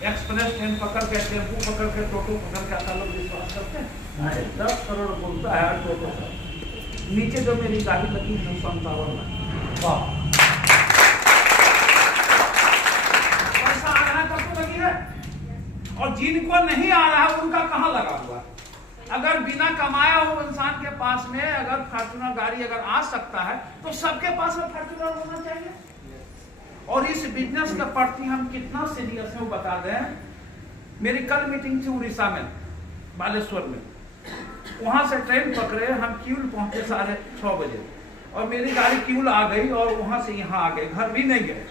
Express train पकड़ के, tempo पकड़ के, टोटो पकड़ के आता लोग विश्वास करते हैं। 10 करोड़ बोलता है टोटो का, नीचे जो मेरी गाड़ी लगी 957 लाख। वाह, पैसा आ रहा है तब तो लगी है, और जिनको नहीं आ रहा है उनका कहाँ लगा हुआ है। अगर बिना कमाया हो इंसान के पास में अगर फॉर्च्यूनर गाड़ी अगर आ सकता है तो सबके पास में फॉर्च्यूनर होना चाहिए। और इस बिजनेस के प्रति हम कितना सीरियस है वो बता दें। मेरी कल मीटिंग थी उड़ीसा में, बालेश्वर में। वहां से ट्रेन पकड़े, हम क्यूल पहुंचे 6:30 बजे, और मेरी गाड़ी क्यूल आ गई और वहां से यहाँ आ गए, घर भी नहीं गए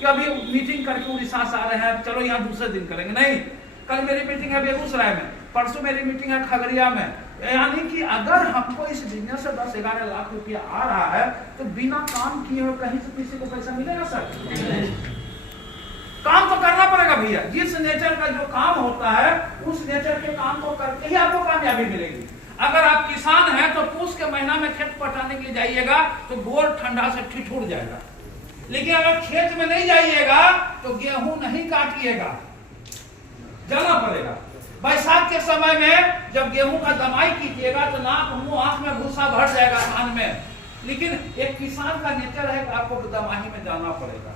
कि अभी मीटिंग करके उड़ीसा से आ रहे हैं, चलो यहाँ दूसरे दिन करेंगे। नहीं, कल मेरी मीटिंग है बेगूसराय में, परसों मेरी मीटिंग है खगड़िया में। यानी कि अगर हमको इस बिजनेस से 10-11 लाख रुपया आ रहा है तो बिना काम किए हुए कहीं से किसी को पैसा मिलेगा सर? काम तो करना पड़ेगा भैया। जिस नेचर का जो काम होता है उस नेचर के काम को करके ही आपको कामयाबी मिलेगी। अगर आप किसान हैं तो पूस के महीना में खेत पटाने के लिए जाइएगा तो गोर ठंडा से ठिठुर जाएगा, लेकिन अगर खेत में नहीं जाइएगा तो गेहूं नहीं काटिएगा, जाना पड़ेगा। बैसाख के समय में जब गेहूं का दमाई कीजिएगा तो नाक मुंह आंख में भूसा भर जाएगा धान में, लेकिन एक किसान का नेचर है कि आपको दमाही में जाना पड़ेगा।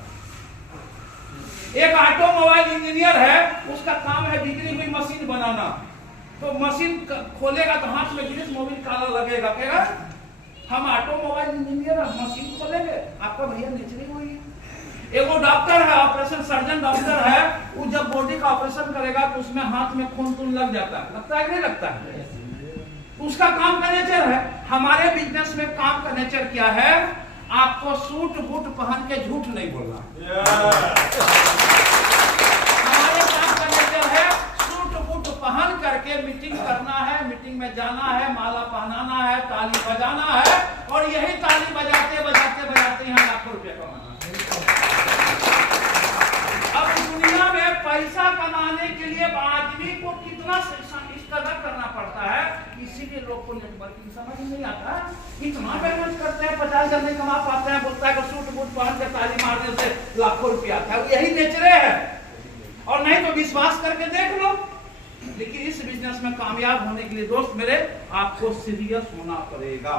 एक ऑटोमोबाइल इंजीनियर है, उसका काम है बिगड़ी हुई मशीन बनाना, तो मशीन खोलेगा तो हाथ में ग्रीस मोबिल काला लगेगा, कहेगा हम ऑटोमोबाइल इंजीनियर मशीन खोलेंगे। आपका भैया नेचर वही है। एगो डॉक्टर है, ऑपरेशन सर्जन डॉक्टर है, वो जब बॉडी का ऑपरेशन करेगा तो उसमें हाथ में खून तून लग जाता है, लगता है कि नहीं लगता है? उसका काम का नेचर है। हमारे बिजनेस में काम का नेचर क्या है? आपको सूट बूट पहन के झूठ नहीं बोलना। हमारे काम का नेचर है सूट बूट पहन करके मीटिंग करना है, मीटिंग में जाना है, माला पहनाना है, ताली बजाना है, और यही ताली बजाते बजाते बजाते यहाँ लाखों रुपया कमाना। अब दुनिया में पैसा कमाने के लिए आदमी को कितना स्ट्रगल करना पड़ता है, इसीलिए लोग को नेटवर्किंग समझ नहीं आता। इतना मेहनत करते हैं, 50 हजार नहीं कमा पाते हैं, बोलता है कि सूट बूट पहन के ताली मारने से लाखों रुपया आता है। यही नेचर है, और नहीं तो विश्वास करके देख लो। लेकिन इस बिजनेस में कामयाब होने के लिए दोस्त मेरे, आपको सीरियस होना पड़ेगा।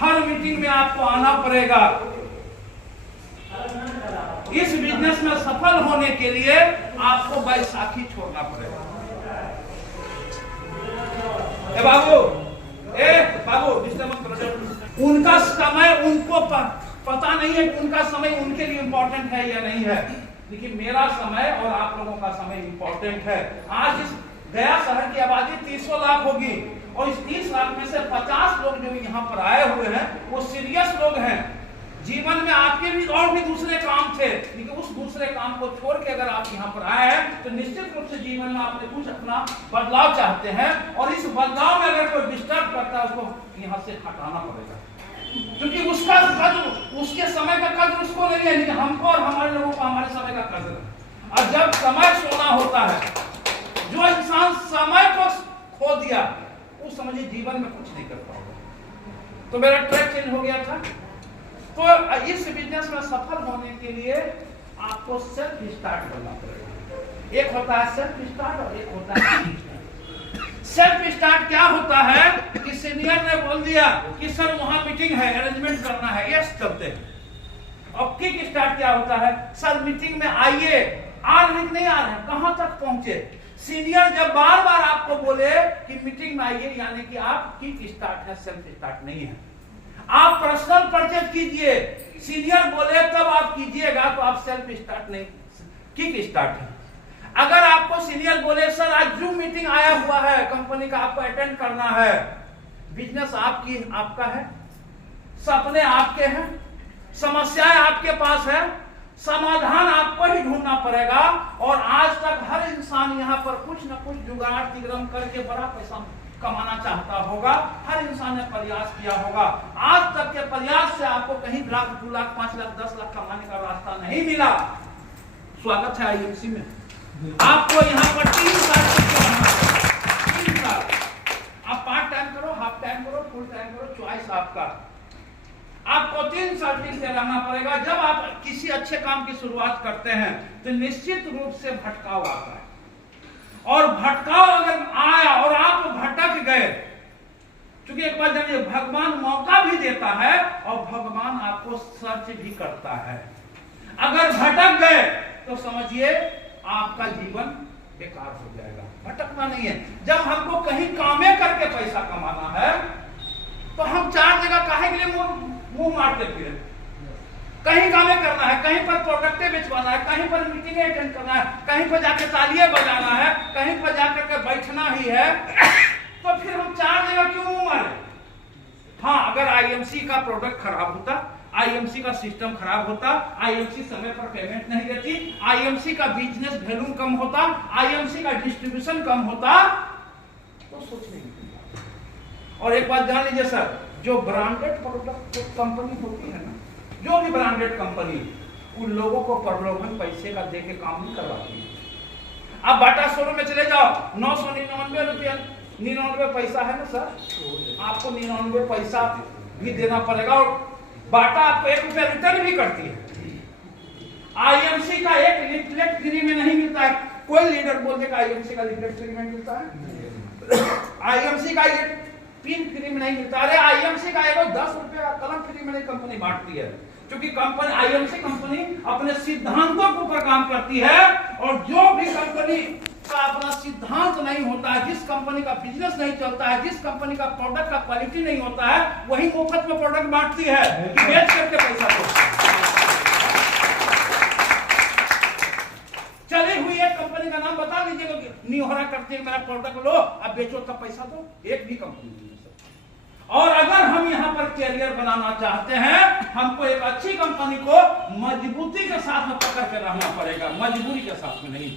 हर मीटिंग में आपको आना पड़ेगा। इस बिजनेस में सफल होने के लिए आपको बैसाखी छोड़ना पड़ेगा। बाबू डिस्टर्ब मत करो। उनका समय उनको पता नहीं है कि उनका समय उनके लिए इंपॉर्टेंट है या नहीं है, लेकिन मेरा समय और आप लोगों का समय इंपॉर्टेंट है। आज इस गया शहर की आबादी 300 लाख होगी, और इस 30 लाख में से 50 लोग जो यहाँ पर आए हुए हैं वो सीरियस लोग हैं। जीवन में आपके भी और भी दूसरे काम थे, लेकिन उस दूसरे काम को छोड़ के अगर आप यहाँ पर आए हैं तो निश्चित रूप से जीवन में आपने कुछ अपना बदलाव चाहते हैं, और इस बदलाव में अगर कोई डिस्टर्ब करता है उसको यहाँ से हटाना पड़ेगा, क्योंकि उसका कद्र, उसके समय का कद्र उसको नहीं है, लेकिन हमको और हमारे लोगों को हमारे समय का कद्र है। और जब समय सोना होता है, जो इंसान समय को खो दिया उस समझिए जीवन में कुछ नहीं कर पाएगा। तो मेरा ट्रैक चेंज हो गया था। तो इस बिजनेस में सफल होने के लिए आपको सेल्फ स्टार्ट करना पड़ेगा। एक होता है सेल्फ स्टार्ट और एक होता है सेल्फ स्टार्ट। क्या होता है कि सीनियर ने बोल दिया कि सर वहां मीटिंग है, अरेंजमेंट करना है, यस चलते हैं। और किक स्टार्ट क्या होता है? सर मीटिंग में आइए, आ रहे नहीं आ रहे, कहां तक पहुंचे? सीनियर जब बार बार आपको बोले कि मीटिंग में आइए, यानी कि आप किक स्टार्ट है, सेल्फ स्टार्ट नहीं है। आप पर्सनल परचेज कीजिए, सीनियर बोले तब आप कीजिएगा, तो आप सेल्फ स्टार्ट नहीं, किक स्टार्ट है। अगर आपको सीनियर बोले सर आज जूम मीटिंग आया हुआ है कंपनी का, आपको अटेंड करना है, बिजनेस आपका है, सपने आपके हैं, समस्याएं आपके पास है, समाधान आपको ही ढूंढना पड़ेगा। और आज तक हर इंसान यहाँ पर कुछ न कुछ जुगाड़ तिगड़म करके बड़ा पैसा कमाना चाहता होगा, हर इंसान ने प्रयास किया होगा। आज तक के प्रयास से आपको कहीं लाख, 2 लाख, 5 लाख, 10 लाख कमाने का रास्ता नहीं मिला। स्वागत है आईएमसी में। आपको यहाँ पर 3 साल आप पार्ट टाइम करो, हाफ टाइम करो, फुल टाइम करो, चॉइस आपका। आप आपको 3 साल ठीक से रहना पड़ेगा। जब आप किसी अच्छे काम की शुरुआत करते हैं तो निश्चित रूप से भटकाव आता है, और भटकाव अगर आया और आप भटक गए, क्योंकि एक बात जानिए, भगवान मौका भी देता है और भगवान आपको सर्च भी करता है। अगर भटक गए तो समझिए आपका जीवन बेकार हो जाएगा। भटकना नहीं है। जब हमको कहीं कामे करके पैसा कमाना है तो हम 4 जगह काहे के लिए मुंह मारते फिरे। कहीं कामे करना है, कहीं पर प्रोडक्टे बेचवाना है, कहीं पर मीटिंग अटेंड करना है, कहीं पर जाके तालियां बजाना है, कहीं पर जाकर के बैठना ही है, तो फिर हम 4 जगह क्यों मुंह मारे। हाँ, अगर आईएमसी का प्रोडक्ट खराब होता, आईएमसी का सिस्टम खराब होता, आईएमसी समय पर पेमेंट नहीं देती, आईएमसी का बिजनेस वैल्यू कम होता, आईएमसी का डिस्ट्रीब्यूशन कम होता, तो सोचने की बात। और एक बात जान लीजिए सर, जो ब्रांडेड प्रोडक्ट कंपनी होती है ना, जो भी ब्रांडेड कंपनी, उन लोगों को प्रलोभन पैसे का दे के काम नहीं करवाती। आप बाटा शोरूम में चले जाओ, 999 रुपया 99 पैसा है ना सर, आपको 99 पैसा भी देना पड़ेगा, और बाटा आपको 1 रुपया रिटर्न भी करती है। आईएमसी का एक लिफलेट फ्री में नहीं मिलता है। कोई लीडर बोल देगा आईएमसी का लिफलेट फ्री में मिलता है, आईएमसी का ये पिन फ्री में नहीं मिलता। अरे आईएमसी का 10 रुपया कलम फ्री में नहीं कंपनी बांटती है, क्योंकि कंपनी, आईएमसी कंपनी अपने सिद्धांतों के ऊपर काम करती है, और जो भी कंपनी का अपना सिद्धांत नहीं होता है, जिस कंपनी का बिजनेस नहीं चलता है, जिस कंपनी का प्रोडक्ट का क्वालिटी नहीं होता है, वही मुफ्त में प्रोडक्ट बांटती है कि बेच करके पैसा दो। चली हुई एक कंपनी का नाम बता दीजिएगा, निहोरा करती है मेरा प्रोडक्ट लो, अब बेचो तब पैसा दो। एक भी कंपनी नहीं है। और अगर हम यहाँ पर कैरियर बनाना चाहते हैं, हमको एक अच्छी कंपनी को मजबूती के साथ में पकड़ के रहना पड़ेगा, मजबूरी के साथ में नहीं।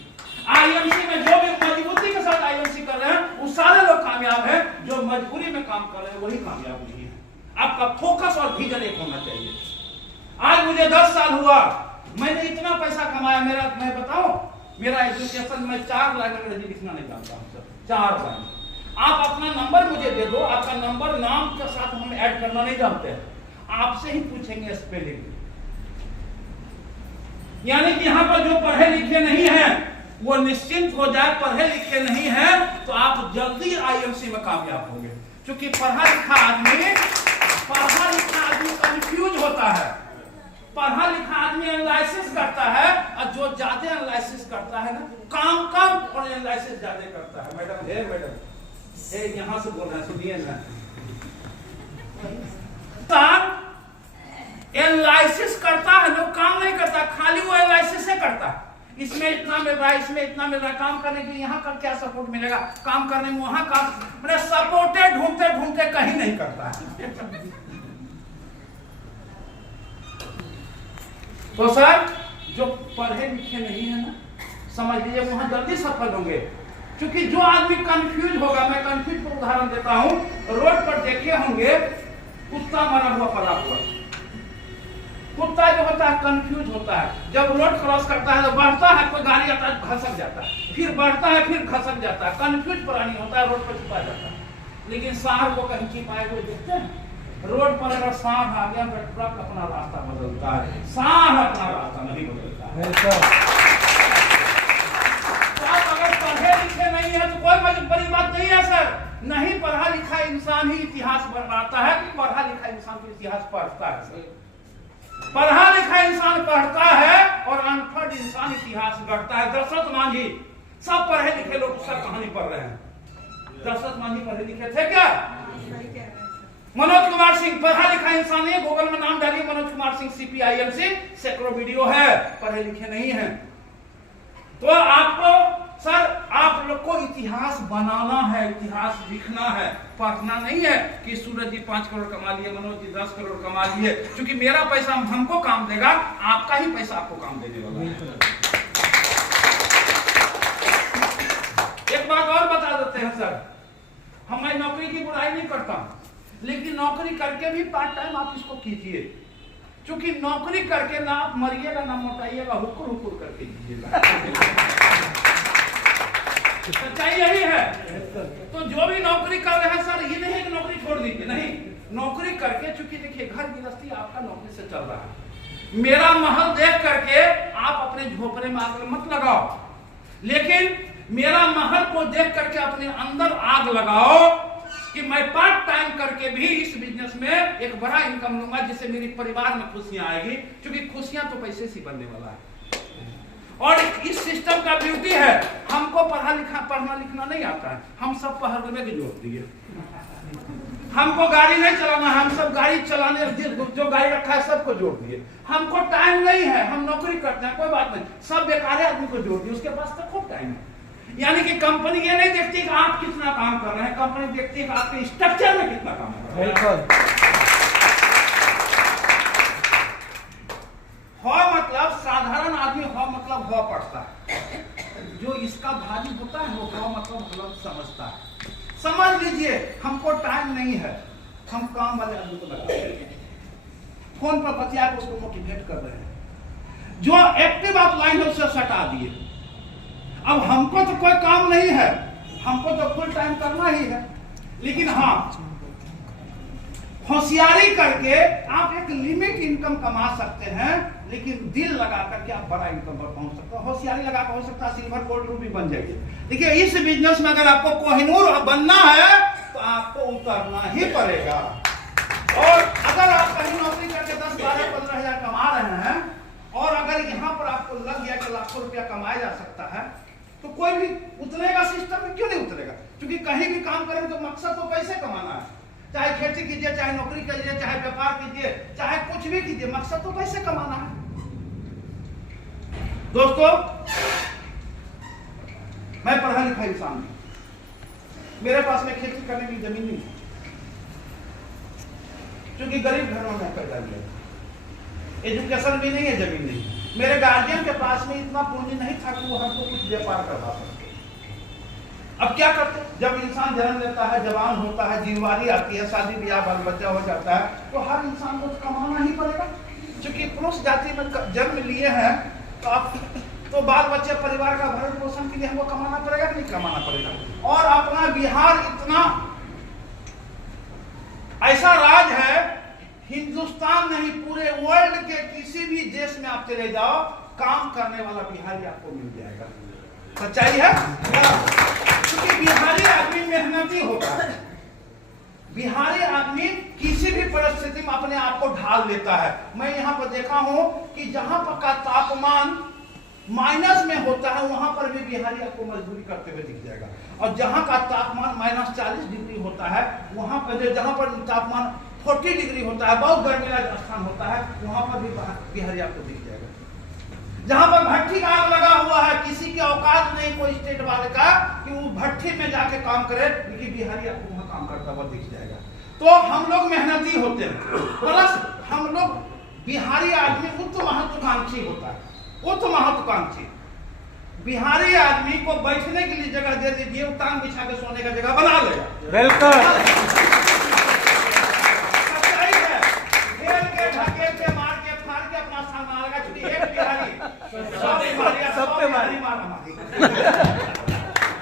आईएमसी में जो भी मजबूती के साथ आईएमसी कर रहे हैं, वो सारे लोग कामयाब हैं। जो मजबूरी में काम कर रहे हैं वही कामयाब नहीं है। आपका फोकस और विजन एक होना चाहिए। आज मुझे 10 साल हुआ, मैंने इतना पैसा कमाया। मैं बताऊं, मेरा एजुकेशन में 4 लाख अंग्रेजी लिखना नहीं जानता हूं सर, 4 लाख। आप अपना नंबर मुझे दे दो, आपका नंबर नाम के साथ हम ऐड करना नहीं जानते हैं, आपसे ही पूछेंगे स्पेलिंग। यानी कि यहाँ पर जो पढ़े लिखे नहीं हैं वो निश्चिंत हो जाए, पढ़े लिखे नहीं हैं तो आप जल्दी आईएमसी में कामयाब होंगे। क्योंकि पढ़ा लिखा आदमी कंफ्यूज होता है। पढ़ा लिखा आदमी एनालिसिस करता है, और जो ज्यादा एनालिसिस करता है ना, काम कम और एनालिसिस ज्यादा करता है। मैडम यहां से बोल रहे हैं, सुनिए ना। एनालिसिस करता है, लोग काम नहीं करता, खाली वो एनालिसिस से करता है। इसमें इतना मिल रहा है, इसमें इतना मिल रहा है, काम करने के लिए यहाँ का क्या सपोर्ट मिलेगा, काम करने में वहां का, मैंने सपोर्टे ढूंढते ढूंढते कहीं नहीं करता है। तो सर, जो पढ़े लिखे नहीं है ना, समझ लीजिए वहां जल्दी सफल होंगे। क्योंकि जो आदमी कंफ्यूज होगा, मैं कंफ्यूज को उदाहरण देता हूं, रोड पर देखे होंगे कुत्ता मरा हुआ पड़ा हुआ। कुत्ता जो होता है कंफ्यूज होता है, जब रोड क्रॉस करता है तो बढ़ता है, कोई गाड़ी आता है घसक जाता है, फिर बढ़ता है फिर घसक जाता है, कंफ्यूज प्राणी होता है, रोड पर छिपा जाता है। लेकिन सांड को कहीं छिपाए हुए देखते हैं? रोड पर अगर सांड आ गया तो ट्रक अपना रास्ता बदलता है, सांड अपना रास्ता नहीं बदलता है। अगर पढ़े लिखे नहीं है तो कोई बड़ी बात नहीं है सर। नहीं पढ़ा लिखा इंसान ही इतिहास बनाता है, पढ़ा लिखा इंसान को इतिहास पढ़ता है सर। पढ़ा लिखा इंसान पढ़ता है और अनपढ़ इंसान इतिहास गढ़ता है। दशरथ मांझी, सब पढ़े लिखे लोग उसका कहानी पढ़ रहे हैं। दशरथ मांझी पढ़े लिखे थे क्या? मनोज कुमार सिंह पढ़ा लिखा इंसान है, गूगल में नाम डालिए मनोज कुमार सिंह CPIM से, सैकड़ों वीडियो है, पढ़े लिखे नहीं है। तो आपको सर, आप लोग को इतिहास बनाना है, इतिहास लिखना है, पढ़ना नहीं है कि सूरज जी 5 करोड़ कमा लिए, मनोज जी 10 करोड़ कमा लिए। क्योंकि मेरा पैसा हमको काम देगा, आपका ही पैसा आपको काम देने वाला है। एक बात और बता देते हैं सर, मैं नौकरी की बुराई नहीं करता, लेकिन नौकरी करके भी पार्ट टाइम आप इसको कीजिए। क्योंकि नौकरी करके ना आप मरिएगा ना मोटाइएगा, हुकुर हुकुर करके कीजिएगा। सच्चाई यही है। तो जो भी नौकरी कर रहे हैं सर, ये नहीं कि नौकरी छोड़ दीजिए, नहीं, नौकरी करके, चूंकि देखिए घर गृहस्थी आपका नौकरी से चल रहा है, मेरा महल देख करके आप अपने झोपड़े में आग मत लगाओ, लेकिन मेरा महल को देख करके अपने अंदर आग लगाओ कि मैं पार्ट टाइम करके भी इस बिजनेस में एक बड़ा इनकम लूंगा, जिससे मेरे परिवार में खुशियां आएगी, क्योंकि खुशियां तो पैसे से बनने वाला है। और इस सिस्टम का ब्यूटी है, हमको पढ़ना लिखना नहीं आता है, हम सब पढ़ने की जोड़ दिए, हमको गाड़ी नहीं चलाना, हम सब गाड़ी चलाने जो गाड़ी रखा है सबको जोड़ दिए, हमको टाइम नहीं है, हम नौकरी करते हैं, कोई बात नहीं, सब बेकार आदमी को जोड़ दिए, उसके पास तो खूब टाइम है। यानी कि कंपनी ये नहीं देखती कि आप कितना काम कर रहे हैं, कंपनी देखती है कि आपके स्ट्रक्चर में कितना काम कर रहे हैं। हो मतलब साधारण आदमी, हो मतलब हो पड़ता है, जो इसका भारी होता है वो हो मतलब गलत समझता है। समझ लीजिए हमको टाइम नहीं है, हम काम वाले आदमी को लगा फोन पर बतिया के उसको मोटिवेट कर रहे हैं, जो एक्टिव ऑफलाइन है उसे हटा दिए। अब हमको तो कोई काम नहीं है, हमको तो फुल टाइम करना ही है, लेकिन हाँ होशियारी करके आप एक लिमिट इनकम कमा सकते हैं, लेकिन दिल लगा करके आप बड़ा इनकम पर पहुंच सकते हैं। होशियारी लगा कर हो सकता है सिल्वर गोल्ड रूबी बन जाएगी। देखिए इस बिजनेस में अगर आपको कोहिनूर बनना है तो आपको उतरना ही पड़ेगा। और अगर आप कहीं नौकरी करके 10, 12, 15 हजार कमा रहे हैं और अगर यहाँ पर आपको लग गया कि लाखों रुपया कमाया जा सकता है, तो कोई भी उतरेगा सिस्टम में, क्यों नहीं उतरेगा? क्योंकि कहीं भी काम करेंगे तो मकसद तो पैसे कमाना है, चाहे खेती कीजिए, चाहे नौकरी कीजिए, चाहे व्यापार कीजिए, चाहे कुछ भी कीजिए, मकसद तो पैसे कमाना है। दोस्तों मैं पढ़ा लिखा इंसान हूं, मेरे पास में खेती करने की जमीन नहीं है, क्योंकि गरीब घरों में पैदा किया, एजुकेशन भी नहीं है, जमीन नहीं। मेरे गार्जियन के पास में इतना पूंजी नहीं था कि वो हमको कुछ व्यापार करवा सके। अब क्या करते, जब इंसान जन्म लेता है, जवान होता है, जिम्मेवारी आती है, शादी ब्याह बाल बच्चा हो जाता है, तो हर इंसान को कमाना ही पड़ेगा। क्योंकि पुरुष जाति में जन्म लिए हैं तो आप तो बाल बच्चे परिवार का भरण पोषण के लिए हमको कमाना पड़ेगा कि नहीं कमाना पड़ेगा। और अपना बिहार इतना ऐसा राज है, हिंदुस्तान नहीं पूरे वर्ल्ड के किसी भी देश में आप चले जाओ, काम करने वाला बिहारी आपको मिल जाएगा। सच्चाई है, क्योंकि बिहारी आदमी मेहनती होता है, बिहारी आदमी किसी भी परिस्थिति में अपने आप को ढाल लेता है। मैं यहाँ पर देखा हूँ कि जहां पर का तापमान माइनस में होता है वहां पर भी बिहारी आपको मजदूरी करते हुए दिख जाएगा, और जहां का तापमान -40 डिग्री होता है, वहां पर जहां पर तापमान 40 डिग्री होता है, बहुत गर्मी का स्थान होता है, वहां पर भी बिहारी आपको दिख जाएगा। जहां पर भट्टी का आग लगा हुआ है, किसी की औकात नहीं कोई स्टेट वाले का कि वो भट्टी में जाके काम करे, लेकिन बिहारी आपको वहां काम करता हुआ दिख जाएगा। तो हम लोग मेहनती होते हैं, प्लस हम लोग बिहारी आदमी उच्च महत्वाकांक्षी होता है, उच्च महत्वाकांक्षी। बिहारी आदमी को बैठने के लिए जगह दे दीजिए, टांग बिछा के सोने का जगह बना लेगा। बिल्कुल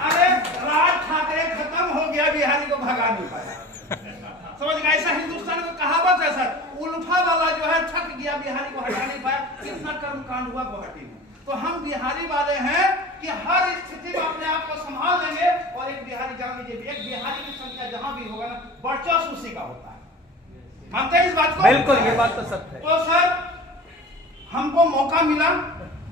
अरे राज ठाकरे खत्म हो गया, बिहारी को भगा नहीं पाया। समझ गए? ऐसा हिंदुस्तान में कहावत है सर, उल्फा वाला जो है थक गया, बिहारी को हटा नहीं पाया। कितना कर्मकांड हुआ गुवाहाटी में। तो हम बिहारी वाले हैं कि हर स्थिति में अपने आप को संभाल लेंगे। और एक बिहारी जान लीजिए, एक बिहारी की संख्या जहां भी होगा ना, वर्चस्व उसी का होता है। मानते हैं इस बात को? बिल्कुल, ये बात तो सत्य है। तो सर हमको मौका मिला,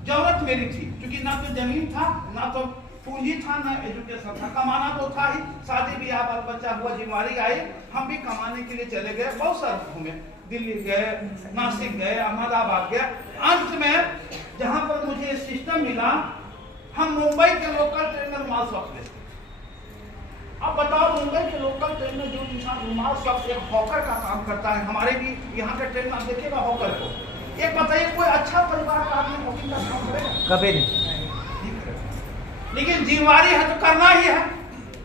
जरूरत मेरी थी, क्योंकि ना तो जमीन था, ना तो पूंजी था, ना एजुकेशन था। कमाना तो था ही, शादी ब्याह बाल बच्चा हुआ, जिम्मेवारी आई, हम भी कमाने के लिए चले गए। बहुत सारे घूमे, दिल्ली गए, नासिक गए, अहमदाबाद गए। अंत में जहां पर मुझे सिस्टम मिला, हम मुंबई के लोकल ट्रेन में रुमाल शॉप लेते। अब बताओ, मुंबई के लोकल ट्रेन में जो इंसान रुमाल शॉप, एक हॉकर का काम करता है, हमारे भी यहाँ के ट्रेन में आप देखिएगा हॉकर को। एक बताइए, कोई अच्छा परिवार का आदमी हॉकिंग का काम करेगा? कभी नहीं। लेकिन जिम्मेवारी है तो करना ही है।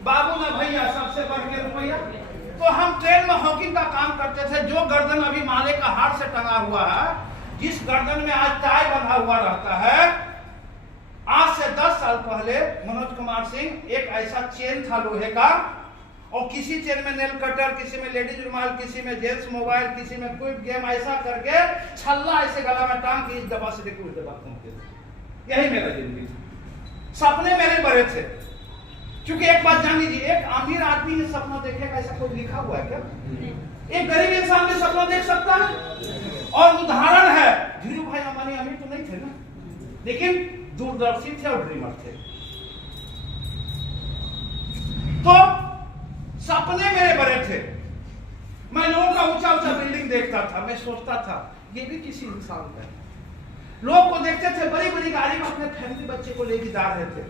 बाबू ने भैया सबसे बढ़ के रुपया। तो हम ट्रेन में हॉकिंग का काम करते थे। जो गर्दन अभी माले का हाथ से टंगा हुआ है, जिस गर्दन में आज टाई बंधा हुआ रहता है, आज से 10 साल पहले मनोज कुमार सिंह एक ऐसा चेन था लोहे का, और किसी चेन में नेल कटर, किसी में लेडीज रुमाल, किसी में जेंट्स मोबाइल, किसी में क्विक गेम, ऐसा करके छल्ला ऐसे गला में टांग के इस दबा से देखो उस दबा पहुंचे। यही मेरा जिंदगी था। सपने मेरे बड़े थे, क्योंकि एक बात जान लीजिए, एक अमीर आदमी ने सपना देखेगा ऐसा कोई लिखा हुआ है क्या? एक गरीब इंसान भी सपना देख सकता है। और उदाहरण है, धीरू भाई अंबानी अमीर तो नहीं थे ना, लेकिन दूरदर्शी थे और ड्रीमर थे। तो सपने मेरे बड़े थे। मैं लोगों का ऊंचा ऊंचा बिल्डिंग देखता था, मैं सोचता था ये भी किसी इंसान का है। लोग को देखते थे बड़ी बड़ी गाड़ी में अपने फैमिली बच्चे को लेके जा रहे थे,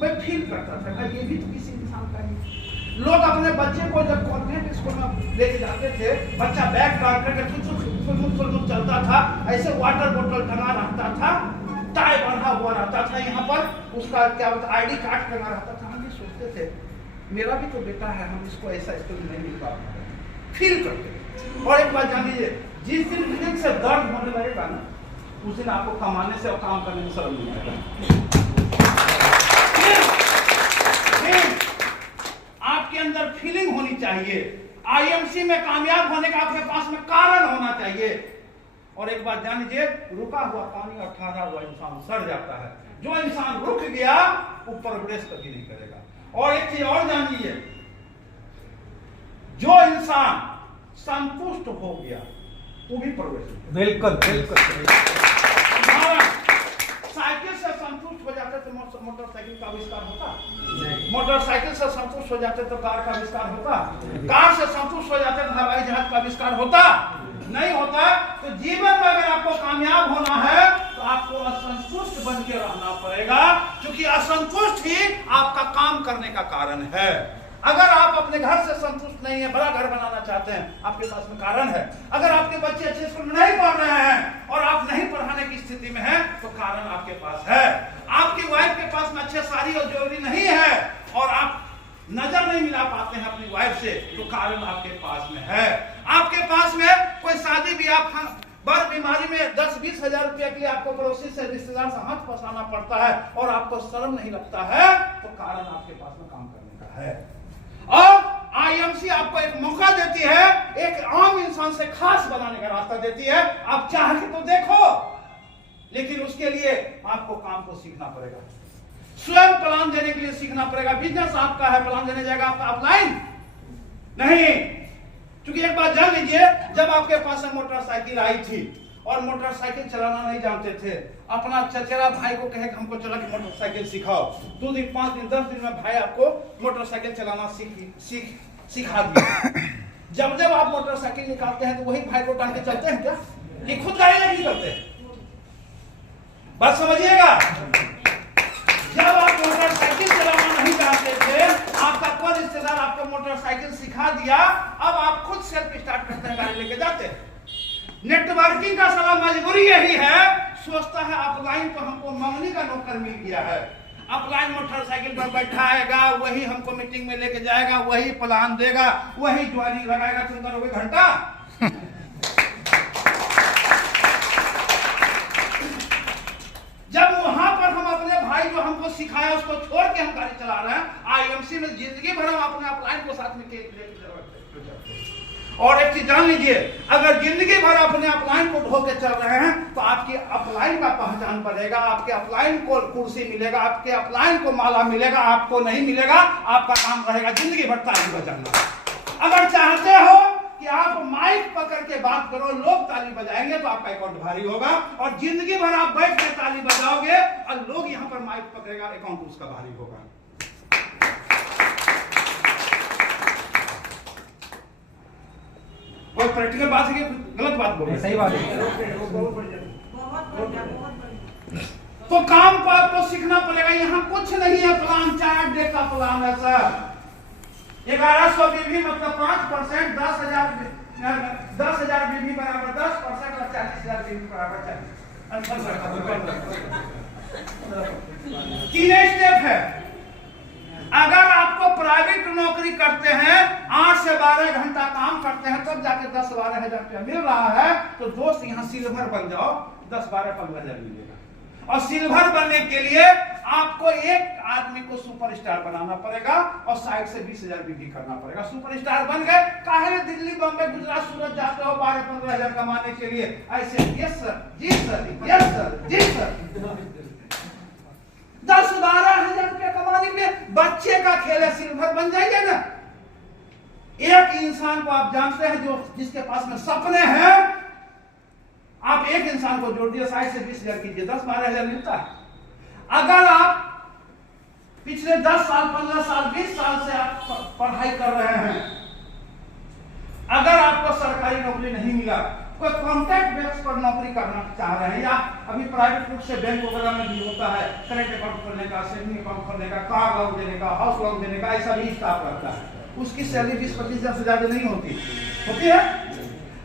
मैं फील करता था भाई ये भी तो किसी इंसान का है। लोग अपने बच्चे को जब कॉन्वेंट स्कूल में लेके जाते थे, बच्चा बैग टांग करके चलता था, ऐसे वाटर बोतल टंगा रहता था, टाई बंधा हुआ रहता था, यहाँ पर उसका क्या बोलते आईडी कार्ड टंगा रहता था। हम ये सोचते थे मेरा भी तो बेटा है, हम इसको ऐसा स्कूल नहीं मिल पा रहे, फील करते। और एक बात जान लीजिए, जिस दिन से दर्द होने लगेगा ना, उस दिन आपको कमाने से और काम करने में शर्म नहीं आएगा। आपके अंदर फीलिंग होनी चाहिए। आईएमसी में कामयाब होने का आपके पास में कारण होना चाहिए। और एक बात जान लीजिए, रुका हुआ पानी और ठहरा हुआ इंसान सड़ जाता है। जो इंसान रुक गया वो प्रोग्रेस कभी नहीं करेगा। और एक चीज और जान लीजिए, जो इंसान संतुष्ट हो गया वो भी प्रोग्रेस। बिल्कुल बिल्कुल। साइकिल से संतुष्ट हो जाते तो मोटरसाइकिल का आविष्कार होता, मोटरसाइकिल से संतुष्ट हो जाते तो कार का आविष्कार होता, कार से संतुष्ट हो जाते तो हवाई जहाज का आविष्कार होता, नहीं होता। तो जीवन में अगर आपको कामयाब होना है तो आपको असंतुष्ट बन के रहना पड़ेगा, क्योंकि असंतुष्ट ही आपका काम करने का कारण है। अगर आप अपने घर से संतुष्ट नहीं है, बड़ा घर बनाना चाहते हैं, आपके पास में कारण है। अगर आपके बच्चे अच्छे स्कूल में नहीं पढ़ रहे हैं और आप नहीं पढ़ाने की स्थिति में हैं, तो कारण आपके पास है। आपकी वाइफ के पास में अच्छे साड़ी और ज्वेलरी नहीं है और आप नजर नहीं मिला पाते हैं अपनी वाइफ से, तो कारण आपके पास में है। आपके पास में कोई शादी ब्याह बर बीमारी में 10-20 हजार रुपया के लिए आपको पड़ोसी से रिश्तेदार से हाथ फंसाना पड़ता है और आपको शर्म नहीं लगता है, तो कारण आपके पास में काम करने का है। और आईएमसी आपको एक मौका देती है, एक आम इंसान से खास बनाने का रास्ता देती है। आप चाह के तो देखो, लेकिन उसके लिए आपको काम को सीखना पड़ेगा, स्वयं प्लान देने के लिए सीखना पड़ेगा। बिजनेस आपका है, प्लान देने जाएगा आपका अपलाइन नहीं। क्योंकि एक बात जान लीजिए, जब आपके पास मोटरसाइकिल आई थी और मोटरसाइकिल चलाना नहीं जानते थे, अपना चचेरा भाई को कहे हमको चला के मोटरसाइकिल सिखाओ, 2 दिन 5 दिन 10 दिन में भाई आपको मोटरसाइकिल चलाना सिखा दिया। जब जब आप मोटरसाइकिल निकालते हैं तो वही भाई को टांग के चलते हैं क्या, कि खुद गाड़ी नहीं करते? बात समझिएगा। जब आप मोटरसाइकिल चलाना नहीं जानते थे, आपका कोई रिश्तेदार आपको मोटरसाइकिल सिखा दिया, अब आप खुद सेल्फ स्टार्ट करते हैं, गाड़ी लेके जाते हैं। नेटवर्किंग का सारा मजबूरी यही है, सोचता है अपलाइन तो हमको मंगनी का नौकर मिल गया है, अपलाइन मोटरसाइकिल पर बैठाएगा, वही हमको मीटिंग में लेके जाएगा, वही प्लान देगा, वही ज्वाइनिंग लगाएगा, तुम करोगे घंटा। जब वहां पर हम अपने भाई जो हमको सिखाया उसको छोड़ के हम गाड़ी चला रहे हैं, आईएमसी में जिंदगी भर हम अपने अपलाइन को साथ में और एक चीज जान लीजिए, अगर जिंदगी भर अपने अपलाइन को ढो के चल रहे हैं तो आपकी अपलाइन का पहचान बढ़ेगा, आपके अपलाइन को कुर्सी मिलेगा, आपके अपलाइन को माला मिलेगा, आपको नहीं मिलेगा। आपका काम रहेगा जिंदगी भर ताली बजाना। अगर चाहते हो कि आप माइक पकड़ के बात करो, लोग ताली बजाएंगे तो आपका अकाउंट भारी होगा, और जिंदगी भर आप बैठ के ताली बजाओगे और लोग यहाँ पर माइक पकड़ेगा, अकाउंट उसका भारी होगा। और प्रैक्टिकल बात है कि गलत बात बोल रहे हैं? सही बात है। तो काम को आपको सीखना पड़ेगा। यहाँ कुछ नहीं है प्लान, 4 डे का प्लान है सर। 1100 बीबी मतलब 5%, 10,000 बीबी बराबर 10% और 40,000 बीबी बराबर 40। 3 स्टेप है। अगर आपको प्राइवेट नौकरी करते हैं, 8 से 12 घंटा काम करते हैं, तब जाके 10-12 हजार रुपया मिल रहा है, तो दोस्त यहाँ सिल्वर बन जाओ, 10-12-15 हजार मिलेगा। और सिल्वर बनने के लिए आपको एक आदमी को सुपरस्टार बनाना पड़ेगा और साइड से 20,000 बिक्री करना पड़ेगा। सुपरस्टार बन गए, काहे दिल्ली, बॉम्बे, गुजरात, सूरत जाते हो 12-15 हजार कमाने के लिए? ऐसे यस सर, जी सर, यस सर, जी सर। 10-12 हजार रुपया कमाने के लिए बच्चे का खेल है, सिल्वर बन जाइए ना। एक इंसान को आप जानते हैं जो जिसके पास में सपने हैं, आप एक इंसान को जोड़ दिए, साइड से 20,000 कीजिए, 10-12 हजार मिलता है। अगर आप पिछले 10 साल, 15 साल, 20 साल से आप पढ़ाई कर रहे हैं, अगर आपको सरकारी नौकरी नहीं मिला, कोई कॉन्ट्रैक्ट बेस पर नौकरी करना चाह रहे हैं, या अभी प्राइवेट रूप से बैंक वगैरह में भी होता है, करेंट अकाउंट खोलने का, सेविंग अकाउंट खोलने का, कार लोन देने का, हाउस लोन देने का, ऐसा भी स्टाफ रहता है। उसकी सैलरी 20-25 हजार से ज्यादा नहीं होती है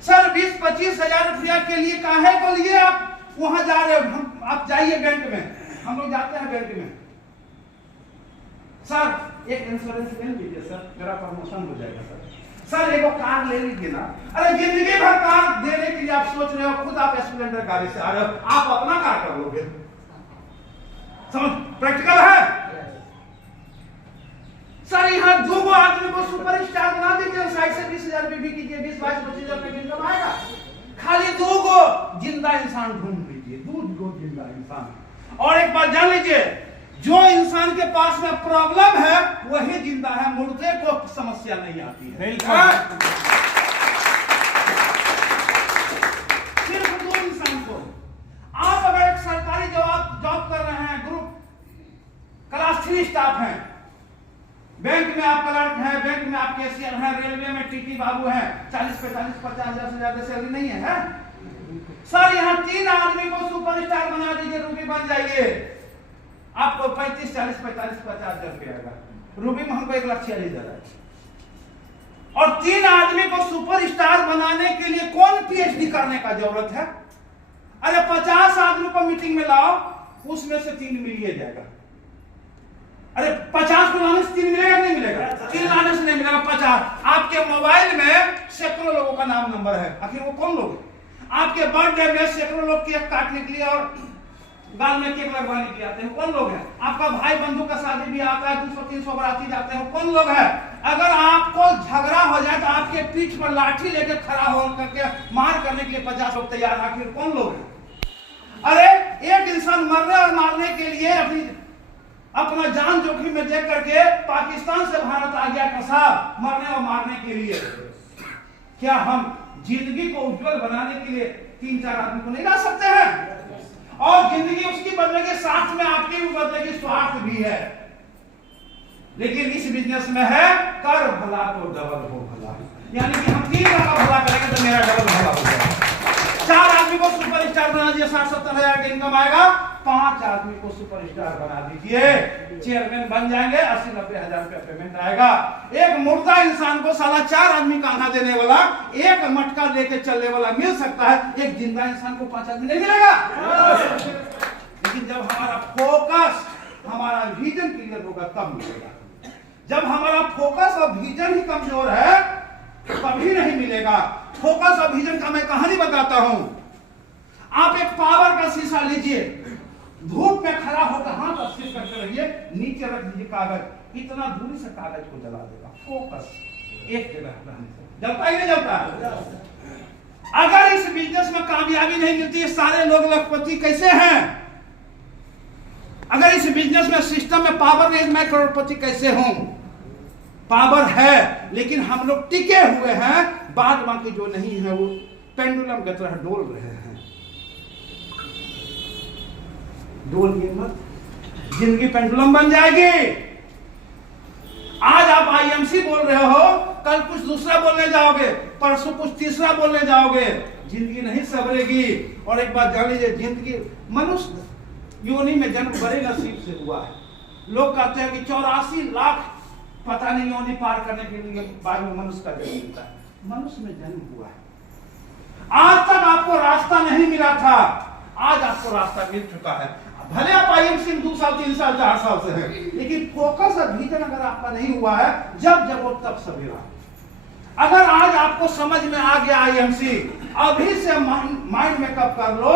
सर। 20-25 हजार रुपया के लिए काहे को लिए आप वहां जा रहे हो? आप जाइए बैंक में, हम लोग जाते हैं बैंक में, सर एक इंश्योरेंस ले लीजिए सर, मेरा प्रमोशन हो जाएगा सर। सर एगो कार ले लीजिए ना। अरे जिंदगी भर कार देने के लिए आप सोच रहे हो, खुद आप स्प्लेंडर गाड़ी से आ रहे हो, आप अपना कार कर लोगे? समझ प्रैक्टिकल है सर। यहाँ 2 आदमी को सुपरस्टार बना दीजिए, साइड से 20,000 रुपये भी कीजिए, 20-22-25 हजार रुपये इनकम आएगा। खाली 2 जिंदा इंसान ढूंढ लीजिए, 2 जिंदा इंसान। और एक बात जान लीजिए, जो इंसान के पास में प्रॉब्लम है वही जिंदा है, मुर्दे को समस्या नहीं आती है। सिर्फ 2 इंसान को। आप अगर एक सरकारी जॉब कर रहे हैं, ग्रुप क्लास 3 स्टाफ हैं, बैंक में आप क्लर्क हैं, बैंक में आप कैशियर हैं, रेलवे में टीटी बाबू हैं, 40-45-50 हजार से ज्यादा सैलरी नहीं है, सर। यहाँ 3 आदमी को सुपरस्टार बना दीजिए, रूबी बन जाइए, आपको 35-40-45-50 हजार रुपया आएगा। रूबी में हमको 1,46,000 है। और 3 आदमी को सुपरस्टार बनाने के लिए कौन पीएचडी करने का जरूरत है? अरे 50 आदमी को मीटिंग में लाओ, उसमें से 3 मिल जाएगा। अरे 50 को लाने से 3 मिलेगा नहीं मिलेगा? 3 लाने से नहीं मिलेगा, 50। आपके मोबाइल में सैकड़ों लोगों का नाम नंबर है, आखिर वो कौन लोग? आपके बर्थडे में सैकड़ों लोग केक काटने के लिए और गाल में केक लगवाने के लिए आते हैं, कौन लोग हैं? आपका भाई बंधु का शादी भी आता है, 200-300 बराती जाते हैं, कौन लोग हैं? अगर आपको झगड़ा हो जाए तो आपके पीठ पर लाठी लेकर खड़ा हो करके मार करने के लिए 50 लोग तैयार, आखिर कौन लोग हैं? अरे एक इंसान मरने और मारने के लिए अपना जान जोखिम में देख करके पाकिस्तान से भारत आ गया कसा, मरने और मारने के लिए। क्या हम जिंदगी को उज्जवल बनाने के लिए 3-4 आदमी को नहीं ला सकते हैं? और जिंदगी उसकी बदलेगी, साथ में आपकी भी बदलेगी, स्वार्थ भी है। लेकिन इस बिजनेस में है कर भला तो डबल हो भला, यानी कि हम 3 का भला करेंगे तो मेरा डबल भला हो जाएगा। 4 आदमी को सुपरस्टार बना दीजिए, 60-70 हजार का इनकम आएगा। 5 आदमी को सुपरस्टार बना दीजिए, चेयरमैन बन जाएंगे, 80-90 हजार रुपया पेमेंट आएगा। एक मुर्दा इंसान को साला 4 आदमी कान्हा देने वाला, 1 मटका लेके चलने वाला मिल सकता है, एक जिंदा इंसान को 5 आदमी नहीं मिलेगा। लेकिन जब हमारा फोकस, हमारा विजन क्लियर होगा तब मिलेगा। जब हमारा फोकस और विजन ही कमजोर है तभी नहीं मिलेगा। फोकस और विजन का मैं कहानी बताता हूं। आप एक पावर का शीशा लीजिए, धूप में खड़ा होकर हाथ अस्थिर करके रहिए, नीचे रख दीजिए कागज, इतना दूरी से कागज को जला देगा। फोकस एक जगह रहने से जलता ही नहीं जलता। अगर इस बिजनेस में कामयाबी नहीं मिलती है, सारे लोग लखपति कैसे हैं? अगर इस बिजनेस में सिस्टम में पावर नहीं, मैं करोड़पति कैसे हूं? पावर है, लेकिन हम लोग टिके हुए हैं, बाद बाकी जो नहीं है वो पेंडुलम की तरह डोल रहे हैं। डोलिए मत, जिंदगी पेंडुलम बन जाएगी। आज आप आईएमसी बोल रहे हो, कल कुछ दूसरा बोलने जाओगे, परसों कुछ तीसरा बोलने जाओगे, जिंदगी नहीं संवरेगी। और एक बात जान लीजिए, जिंदगी मनुष्य योनि में जन्म बड़े नसीब से हुआ है। लोग कहते हैं कि 84 लाख पता नहीं योनि पार करने के लिए बाद में मनुष्य का जन्म मिलता है। मनुष्य में जन्म हुआ है। आज तक आपको रास्ता नहीं मिला था, आज आपको रास्ता मिल चुका है। भले आप आईएमसी 2 साल 3 साल 4 साल से हैं, लेकिन फोकस और विजन अगर आपका नहीं हुआ है, जब जब वो तब सवेरा। अगर आज आपको समझ में आ गया आईएमसी, अभी से माइंड मेकअप कर लो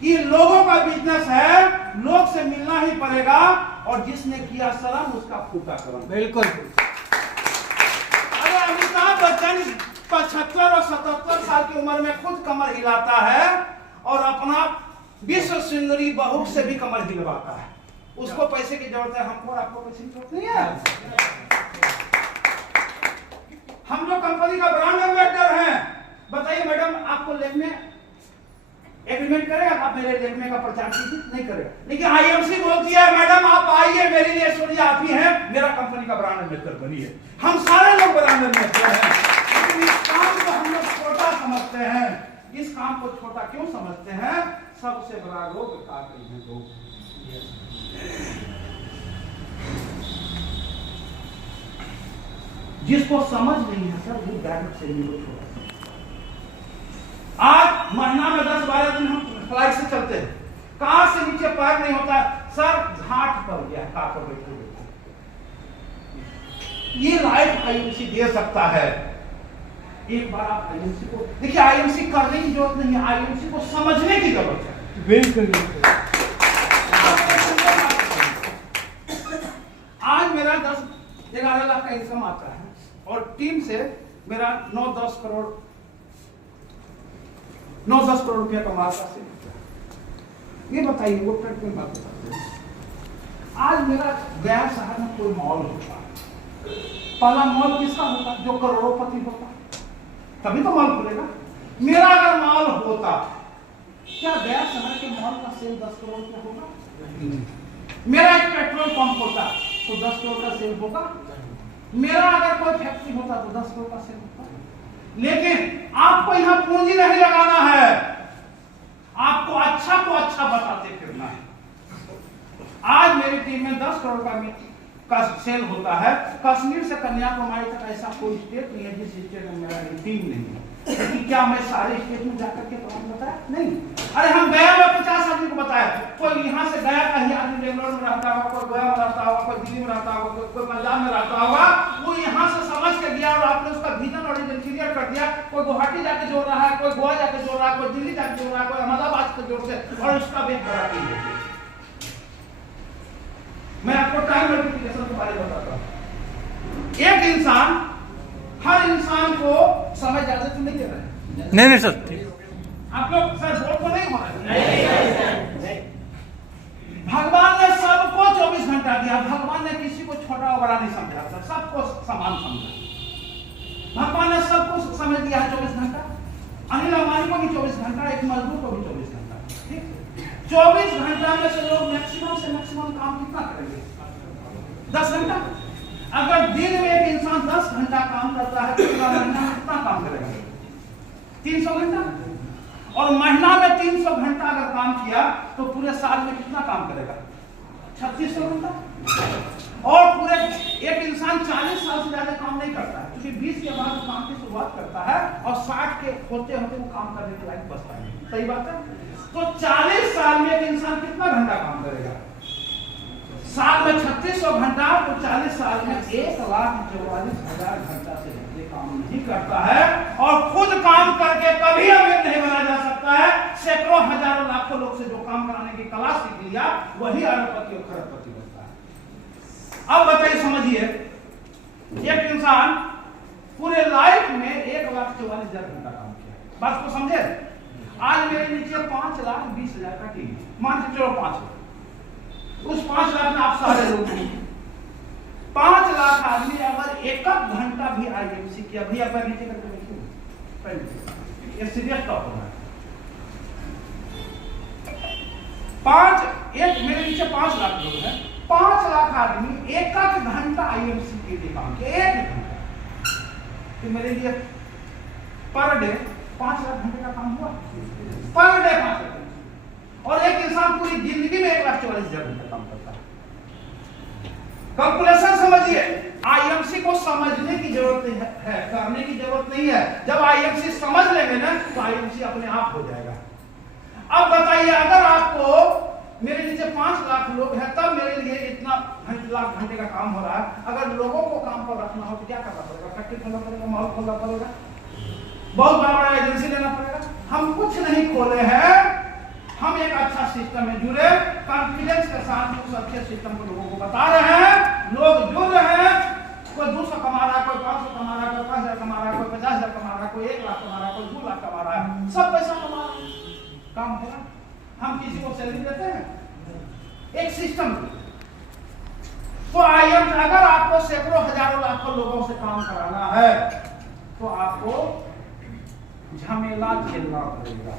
कि लोगों का बिजनेस है, लोग से मिलना ही पड़ेगा, और जिसने किया शर्म उसका फूटा करम। बिल्कुल। अरे अमिताभ बच्चन 75 और 77 साल की उम्र में खुद कमर हिलाता है और अपना विश्व सुंदरी बहू से भी कमर हिलवाता है। उसको पैसे की जरूरत है, हमको और आपको पैसे की जरूरत नहीं है। हम जो कंपनी का ब्रांड एम्बेसडर हैं, बताइए मैडम, आपको लेखने एग्रीमेंट करेगा? आप मेरे लेखने का प्रचार कीजिए, नहीं करेगा। लेकिन आईएमसी बोलती है मैडम आप आइए, मेरे लिए सोनिया आप ही हैं, मेरा कंपनी का ब्रांड एम्बेसडर बनिए। हम सारे लोग ब्रांड एम्बेसडर हैं, लेकिन इस काम को हम लोग छोटा समझते हैं। इस काम को छोटा क्यों समझते हैं? सबसे बड़ा रोग का लोग जिसको समझ नहीं है सर, वो डायरेक्ट से नहीं छोड़ा। आज महीना में 10-12 दिन हम फ्लाइट से चलते हैं, कार से नीचे पैर नहीं होता सर, घाट कर गया कार पर बैठे बैठे। ये लाइफ आईएमसी दे सकता है। एक बार आप आईएमसी को देखिए, आईएमसी करने की जरूरत नहीं है, आईएमसी को समझने की जरूरत है। बिल्कुल। आज मेरा 10-11 लाख का इनकम आता है और टीम से मेरा 9-10 करोड़ रुपया कमाता है। ये बताइए वो ट्रेड की बात बताते हैं। आज मेरा गया शहर में कोई मॉल होता, पहला मॉल किसका होता? जो करोड़पति होता, तभी तो मॉल खुलेगा। मेरा अगर मॉल होता, क्या गया शहर के मॉल का सेल 10 करोड़ रुपया होगा? मेरा एक पेट्रोल पंप होता तो 10 करोड़ का सेल होगा। मेरा अगर कोई फैक्ट्री होता तो 10 करोड़ का सेल होता। लेकिन आपको यहाँ पूंजी नहीं लगाना है, आपको अच्छा को अच्छा बताते फिरना है। आज मेरी टीम में 10 करोड़ का सेल होता है। कश्मीर से कन्याकुमारी तक ऐसा कोई स्टेट नहीं है जिस स्टेट में मेरा टीम नहीं है। लेकिन क्या मैं सारे स्टेट में जाकर के काम बताया? नहीं। अरे हम गया में 50 आदमी को बताया। कोई यहाँ से गया का ही आदमी बेंगलोर में रहता होगा, कोई गोवा में रहता होगा, कोई दिल्ली में रहता होगा, कोई पंजाब में रहता होगा। वो यहाँ से समझ के गया और आपने उसका विजन और क्लियर कर दिया। कोई गुवाहाटी जाके जोड़ रहा है, कोई गोवा जाके जोड़ रहा है, कोई दिल्ली जाके जोड़ रहा है, कोई अहमदाबाद से जोड़ से, और उसका भी बड़ा टीम है। मैं आपको टाइम मल्टीप्लिकेशन के बारे में बताता हूँ। एक इंसान, हर इंसान को समय ज्यादा तो नहीं दे रहे हैं। नहीं सर, आप लोग सर बोल तो नहीं हो रहे? भगवान ने सबको 24 घंटा दिया। भगवान ने किसी को छोटा और बड़ा नहीं समझा सर, सबको समान समझा। भगवान ने सबको समय दिया है 24 घंटा। अनिल अंबानी को भी 24 घंटा, एक मजदूर को भी 24 घंटा। ठीक, 24 घंटा में से लोग मैक्सिमम से मैक्सिमम काम कितना करेंगे? 10 घंटा। अगर दिन में एक इंसान 10 घंटा काम करता है तो पूरा महीना में कितना काम करेगा? 300 घंटा। और महीना में 300 घंटा अगर काम किया तो पूरे साल में कितना काम करेगा? 3600 घंटा। और पूरे एक इंसान 40 साल से ज्यादा काम नहीं करता है, क्योंकि 20 के बाद काम की शुरुआत करता है और 60 के होते होते वो काम करने के लायक बचता है। सही बात है? तो 40 साल में एक इंसान कितना घंटा काम करेगा? साल में 3600 घंटा, तो 40 साल में 1,44,000 घंटा से ज्यादा काम नहीं करता है। और खुद काम करके कभी अमीर नहीं बना जा सकता है। सैकड़ों हजारों लाखों लोग से जो काम कराने की कला सीख लिया, वही अरबपति और खरबपति बनता है। अब बताइए, समझिए, एक इंसान पूरे लाइफ में 1,44,000 घंटा काम किया। बात को समझे? आज मेरे नीचे 5,20,000 का टीम, मान के चलो 5 लाख। उस 5 लाख में आप सारे लोग 5 लाख आदमी अगर एक घंटा भी आईएमसी किया, भैया पैर नीचे करके बैठिए, ये सीरियस टॉप होना है। मेरे नीचे 5 लाख लोग हैं, 5 लाख आदमी एक घंटा आईएमसी के लिए काम किया, 1 घंटा। तो मेरे लिए पर डे 5 लाख घंटे का काम हुआ, पर डे 5 लाख। और एक इंसान पूरी जिंदगी में 1,44,000 घंटे काम करता है। कैलकुलेशन समझिए। आईएमसी को समझने की जरूरत है, करने की जरूरत नहीं है। जब आईएमसी समझ लेंगे ना तो आईएमसी अपने आप हो जाएगा। अब बताइए, अगर आपको मेरे नीचे 5 लाख लोग हैं, तब मेरे लिए इतना लाख घंटे का काम हो रहा है। अगर लोगों को काम पर रखना हो तो क्या करना पड़ेगा? फैक्ट्री खोलना पड़ेगा, मॉल खोलना पड़ेगा, बहुत बड़ा एजेंसी लेना पड़ेगा। हम कुछ नहीं खोले हैं, हम एक अच्छा सिस्टम में जुड़े कॉन्फिडेंस के साथ उस अच्छे सिस्टम को लोगों को बता रहे हैं, लोग जुड़ रहे हैं। कोई 200 कमा रहा है, कोई 500 कमा रहा है, कोई 5000 कमा रहा है, कोई 50,000 कमा रहा है, कोई 1 लाख कमा रहा है, कोई 2 लाख कमा रहा है, सब पैसा कमा रहा है। काम हो रहा है। हम किसी को सैलरी देते हैं? एक सिस्टम। तो अगर आपको सैकड़ों हजारों लाखों लोगों से काम कराना है तो आपको झमेला झेलना पड़ेगा।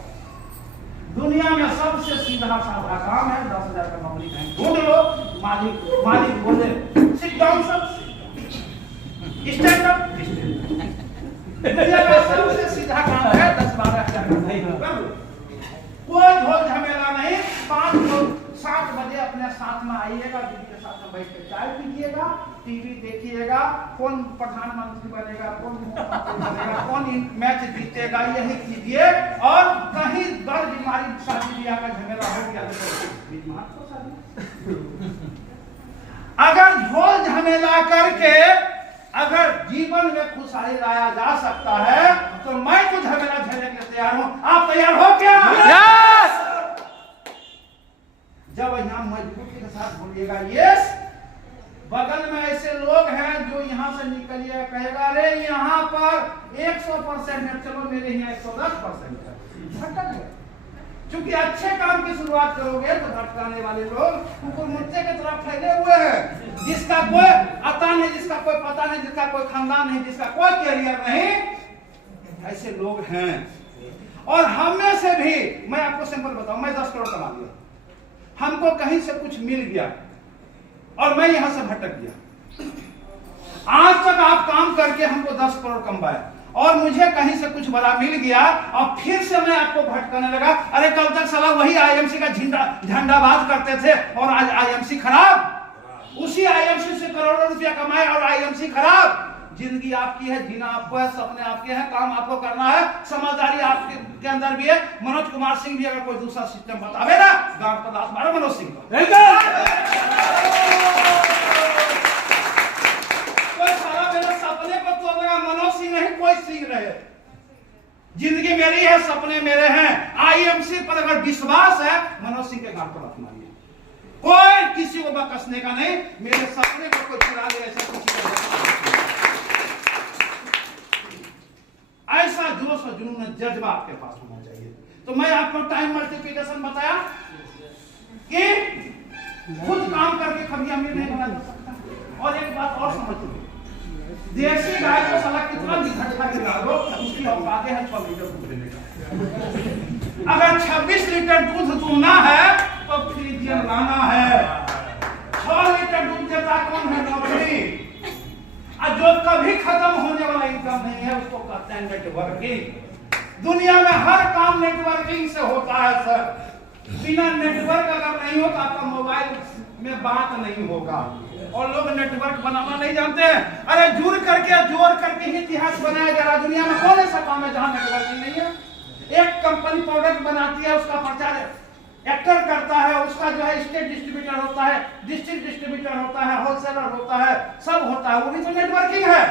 दुनिया में सबसे सीधा साधा काम है 10,000 का नौकरी कहीं ढूंढ लो, मालिक बोले sit down sir, stand up. दुनिया का सबसे सीधा काम है 10-12,000 का नहीं कर लो। कोई झोल झमेला नहीं। 5 लोग 7 बजे अपने साथ में आइएगा, दीदी के साथ में बैठ के चाय पीजिएगा, टीवी देखिएगा, कौन प्रधानमंत्री बनेगा, कौन मुख्यमंत्री बनेगा, कौन मैच जीतेगा, यही कीजिए। और कहीं दर्द बीमारी शादी ब्याह का झमेला हो गया अगर झोल झमेला करके अगर जीवन में खुशहाली लाया जा सकता है तो मैं तो झमेला झेलने के लिए तैयार हूं। आप तैयार हो क्या? यस। जब यहाँ मजबूती के साथ बोलिएगा यस, बगल में ऐसे लोग हैं जो यहाँ से निकलिए कहेगा अरे यहाँ पर 100% है, चलो मेरे यहाँ 110% है। क्योंकि अच्छे काम की शुरुआत करोगे तो भटकाने वाले लोग कुकुर मुत्ते की तरफ फैले हुए हैं, जिसका कोई आता नहीं, जिसका कोई पता नहीं, जिसका कोई खानदान नहीं, जिसका कोई कैरियर नहीं, ऐसे लोग हैं। और हम में से भी, मैं आपको सिंपल बताऊं, मैं 10 करोड़ कमा लिया, हमको कहीं से कुछ मिल गया और मैं यहां से भटक गया। आज तक आप काम करके हमको 10 करोड़ कमाए और मुझे कहीं से कुछ बड़ा मिल गया और फिर से मैं आपको भटकाने लगा। अरे कल तक साला वही आईएमसी का झंडाबाज करते थे और आज आईएमसी खराब। उसी आईएमसी से करोड़ों रुपया कमाए और आईएमसी खराब। जिंदगी आपकी है, जीना आपको है, सपने आपके हैं, काम आपको करना है, समझदारी आपके अंदर भी है। मनोज कुमार सिंह भी अगर कोई दूसरा सिस्टम बतावे ना, गांव का दास मारो मनोज सिंह को। कोई सारा मेरे सपने को तोड़ेगा, मनोज सिंह नहीं, कोई सिंह रहे। जिंदगी मेरी है, सपने मेरे हैं। आईएमसी पर अगर विश्वास है, मनोज सिंह के गांव को मत मारिए। कोई किसी को बकसने का नहीं। मेरे सपने को कोई चुरा ले ऐसा कुछ ऐसा जोश और जुनून जज्बा आपके पास होना चाहिए। तो मैं आपको टाइम मल्टीप्लिकेशन बताया कि खुद काम करके कभी अमीर नहीं बना जा सकता। और एक बात और समझ लो, देसी गाय को साला कितना भी घंटा गिरा दो, उसकी औकात है 6 लीटर दूध देने का। अगर 26 लीटर दूध दूना है तो फ्रीजियन लाना है। 6 लीटर दूध देता कौन है? नौकरी। जो कभी खत्म होने वाला इनकम नहीं है उसको कहते हैं नेटवर्किंग। दुनिया में हर काम नेटवर्किंग से होता है सर। बिना नेटवर्क अगर नहीं हो तो आपका मोबाइल में बात नहीं होगा। और लोग नेटवर्क बनाना नहीं जानते हैं। अरे जुड़ करके जोड़ करके ही इतिहास बनाया जा रहा। दुनिया में कौन ऐसा काम है जहां नेटवर्किंग नहीं है? एक कंपनी प्रोडक्ट बनाती है, उसका प्रचार एक्टर करता है, उसका जो है स्टेट डिस्ट्रीब्यूटर होता है, डिस्ट्रिक्ट डिस्ट्रीब्यूटर होता है, होलसेलर होता है, सब होता है। वो भी तो नेटवर्किंग है।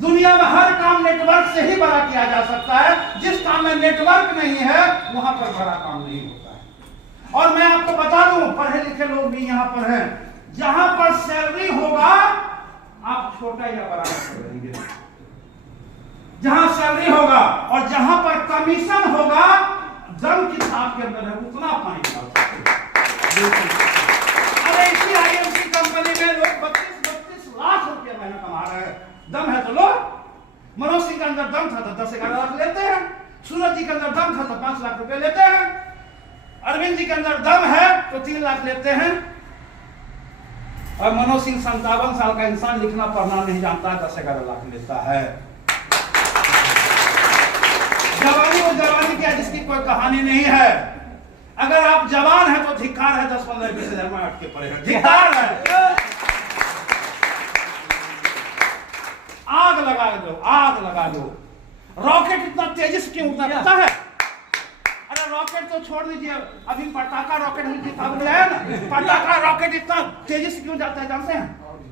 दुनिया में हर काम नेटवर्क से ही बड़ा किया जा सकता है। जिस काम में नेटवर्क नहीं है वहां पर बड़ा काम नहीं होता है। और मैं आपको बता दूं, पढ़े लिखे लोग भी यहाँ पर हैं, जहां पर सैलरी होगा आप छोटा या बड़ा करेंगे। जहां सैलरी होगा और जहां पर कमीशन होगा, दम किस आपके अंदर है उतना पानी डाल सकते। अरे इसी आईएमसी कंपनी में लोग 32 लाख रुपया महीना कमा रहे हैं। दम है तो लो। मनोज सिंह के अंदर दम था तो 10-11 लाख लेते हैं। सूरज जी के अंदर दम था तो 5 लाख रुपए लेते हैं। अरविंद जी के अंदर दम है तो 3 लाख लेते हैं। और मनोज सिंह 57 साल का इंसान, लिखना पढ़ना नहीं जानता है, 10-11 लाख लेता है। जवानी और जवानी क्या, जिसकी कोई कहानी नहीं है। अगर आप जवान हैं तो धिक्कार है, 10-15-20 हजार में अटके पड़े हैं, धिक्कार है। आग लगा दो, आग लगा दो। रॉकेट इतना तेजी से क्यों उड़ता पता है? अरे रॉकेट तो छोड़ दीजिए, अभी पटाखा रॉकेट किताब में आया ना, पटाखा रॉकेट इतना तेजी से क्यों जाता है जानते हैं?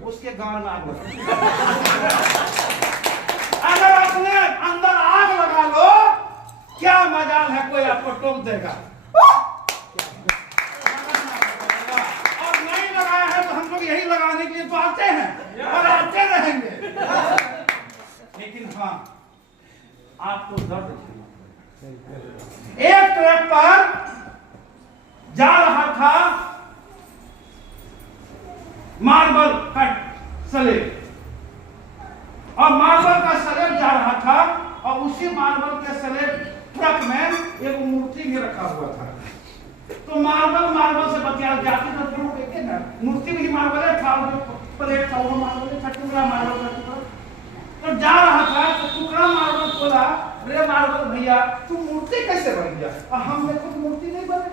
उसके गांव में आग लगा। अगर अपने अंदर आग लगा लो, क्या मजाल है कोई आपको टोक देगा? और आते रहेंगे। लेकिन हाँ, आपको दर्द झेलना। एक ट्रक पर जा रहा था मार्बल का स्लेब, और मार्बल का स्लेब जा रहा था, और उसी मार्बल के स्लेब ट्रक में एक मूर्ति में रखा हुआ था। तो मार्बल से बचा जाती तो दोनों देखे ना, मूर्ति भी मार्बल था, प्लेट था वो मार्बल था, टुकड़ा मार्बल का टुकड़ा। तो जा रहा था तो टुकड़ा मार्बल बोला, अरे मार्बल भैया तू मूर्ति कैसे बन गया? और हम देखो तो मूर्ति नहीं बने।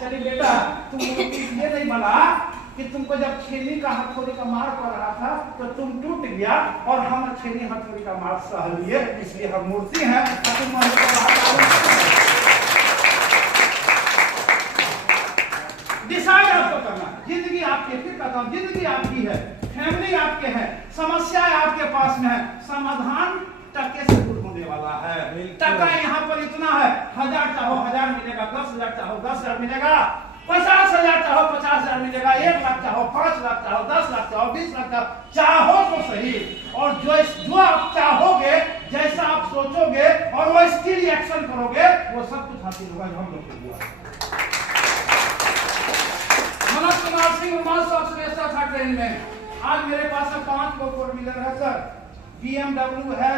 चलिए बेटा, तुम मूर्ति ये नहीं बना कि तुमको जब छेनी का हथौड़ी का मार पड़ रहा था तो तुम टूट गया, और हम छेनी हथौड़ी का मार सह लिए, इसलिए हम मूर्ति हैं। डिसाइड आपको करना, जिंदगी आपकी, फिर कहता हूं जिंदगी आपकी है, फैमिली आपके है, समस्याएं आपके पास में है, समाधान टके से दूर होने वाला है। टका यहाँ पर इतना है, 1000 चाहो 1000 मिलेगा, 10,000 चाहो 10,000 मिलेगा, 50,000 चाहो 50,000 मिलेगा, 1 लाख चाहो 5 लाख चाहो 10 लाख चाहो 20 लाख चाहो तो सही। और जो आप चाहोगे, जैसा आप सोचोगे और वो स्किल एक्शन करोगे, वो सब कुछ हासिल होगा जो हम लोग को हुआ। मनोज कुमार सिंह था ट्रेन में। आज मेरे पास 5 गो 4 व्हीलर है सर, BMW है,